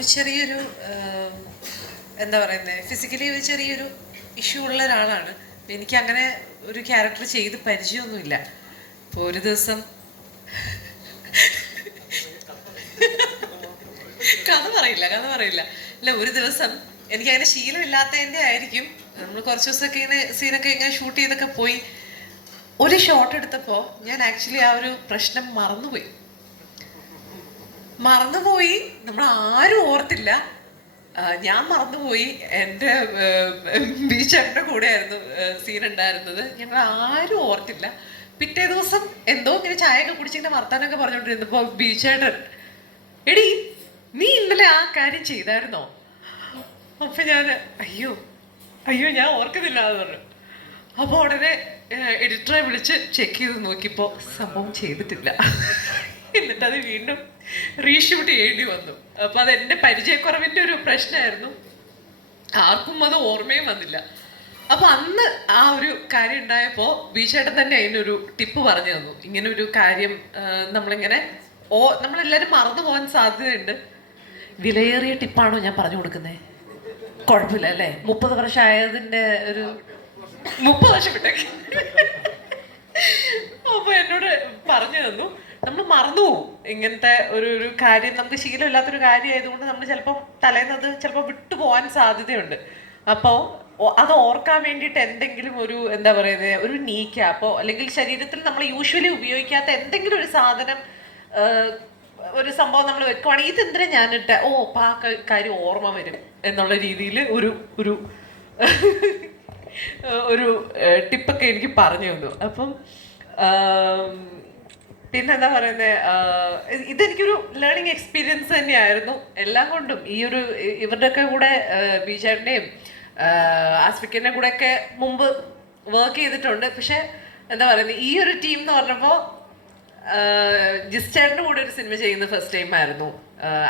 ഒരു ചെറിയൊരു എന്താ പറയുന്നത്, ഫിസിക്കലി ഒരു ചെറിയൊരു ഇഷ്യൂ ഉള്ള ഒരാളാണ്. എനിക്ക് അങ്ങനെ ഒരു ക്യാരക്ടർ ചെയ്ത് പരിചയമൊന്നുമില്ല. ഇപ്പോൾ ഒരു ദിവസം കഥ പറയില്ല. അല്ല, ഒരു ദിവസം എനിക്കങ്ങനെ ശീലമില്ലാത്തതിൻ്റെ ആയിരിക്കും, നമ്മൾ കുറച്ച് ദിവസമൊക്കെ ഇങ്ങനെ സീനൊക്കെ ഇങ്ങനെ ഷൂട്ട് ചെയ്തൊക്കെ പോയി ഒരു ഷോട്ട് എടുത്തപ്പോൾ ഞാൻ ആക്ച്വലി ആ ഒരു പ്രശ്നം മറന്നുപോയി. നമ്മൾ ആരും ഓർത്തില്ല. ഞാൻ മറന്നുപോയി. എൻ്റെ ബീച്ചറിൻ്റെ കൂടെയായിരുന്നു സീൻ ഉണ്ടായിരുന്നത്. ഞങ്ങൾ ആരും ഓർത്തില്ല. പിറ്റേ ദിവസം എന്തോ ഇങ്ങനെ ചായയൊക്കെ കുടിച്ചിങ്ങനെ വർത്താനൊക്കെ പറഞ്ഞുകൊണ്ടിരുന്നപ്പോൾ ബീച്ചേട്ടൻ, എടി നീ ഇന്നലെ ആ കാര്യം ചെയ്തായിരുന്നോ? അപ്പൊ ഞാൻ അയ്യോ ഞാൻ ഓർക്കുന്നില്ല എന്ന് പറഞ്ഞു. അപ്പോൾ ഉടനെ എഡിറ്ററെ വിളിച്ച് ചെക്ക് ചെയ്ത് നോക്കിയപ്പോൾ സംഭവം ചെയ്തിട്ടില്ല. എന്നിട്ടത് വീണ്ടും റീഷൂട്ട് ചെയ്യേണ്ടി വന്നു. അപ്പൊ അത് എൻ്റെ പരിചയക്കുറവിൻ്റെ ഒരു പ്രശ്നമായിരുന്നു. ആർക്കും അത് ഓർമ്മയും വന്നില്ല. അപ്പൊ അന്ന് ആ ഒരു കാര്യം ഉണ്ടായപ്പോൾ ബീച്ചേട്ടൻ തന്നെ അതിനൊരു ടിപ്പ് പറഞ്ഞു തന്നു. ഇങ്ങനെ ഒരു കാര്യം നമ്മളെല്ലാവരും മറന്നു പോകാൻ സാധ്യതയുണ്ട്. വിലയേറിയ ടിപ്പാണോ ഞാൻ പറഞ്ഞു കൊടുക്കുന്നത്? കുഴപ്പമില്ല അല്ലേ? 30 വർഷം ആയതിൻ്റെ ഒരു 30 വർഷം വിട്ടേക്ക്. അപ്പൊ എന്നോട് പറഞ്ഞു തന്നു, നമ്മൾ മറന്നു പോകും ഇങ്ങനത്തെ ഒരു കാര്യം. നമുക്ക് ശീലമില്ലാത്തൊരു കാര്യം ആയതുകൊണ്ട് നമ്മൾ ചിലപ്പം തലേന്നത് ചിലപ്പോൾ വിട്ടുപോകാൻ സാധ്യതയുണ്ട്. അപ്പോൾ അത് ഓർക്കാൻ വേണ്ടിയിട്ട് എന്തെങ്കിലും ഒരു എന്താ പറയുന്നത്, ഒരു നീ ക്യാപ്പോ അല്ലെങ്കിൽ ശരീരത്തിൽ നമ്മൾ യൂഷ്വലി ഉപയോഗിക്കാത്ത എന്തെങ്കിലും ഒരു സാധനം, ഒരു സംഭവം നമ്മൾ വെക്കുവാണെങ്കിൽ ഇതെന്തിനാ ഞാനിട്ട, അപ്പം ആ കാര്യം ഓർമ്മ വരും എന്നുള്ള രീതിയിൽ ഒരു ഒരു ഒരു ടിപ്പൊക്കെ എനിക്ക് പറഞ്ഞു തന്നു. അപ്പം പിന്നെന്താ പറയുന്നത്, ഇതെനിക്കൊരു ലേണിംഗ് എക്സ്പീരിയൻസ് തന്നെയായിരുന്നു എല്ലാം കൊണ്ടും. ഇവരുടെയൊക്കെ കൂടെ ബീജാറിൻ്റെയും ആസ്ഫിക്കിൻ്റെ കൂടെയൊക്കെ മുമ്പ് വർക്ക് ചെയ്തിട്ടുണ്ട്. പക്ഷെ എന്താ പറയുന്നത്, ഈ ഒരു ടീം എന്ന് പറഞ്ഞപ്പോൾ ജിസ്റ്റേറിൻ്റെ കൂടെ ഒരു സിനിമ ചെയ്യുന്ന ഫസ്റ്റ് ടൈം ആയിരുന്നു.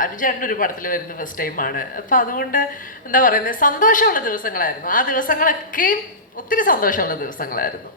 അനുചേട്ടൻ്റെ ഒരു പടത്തിൽ വരുന്ന ഫസ്റ്റ് ടൈമാണ്. അപ്പം അതുകൊണ്ട് എന്താ പറയുന്നത്, സന്തോഷമുള്ള ദിവസങ്ങളായിരുന്നു. ആ ദിവസങ്ങളൊക്കെയും ഒത്തിരി സന്തോഷമുള്ള ദിവസങ്ങളായിരുന്നു.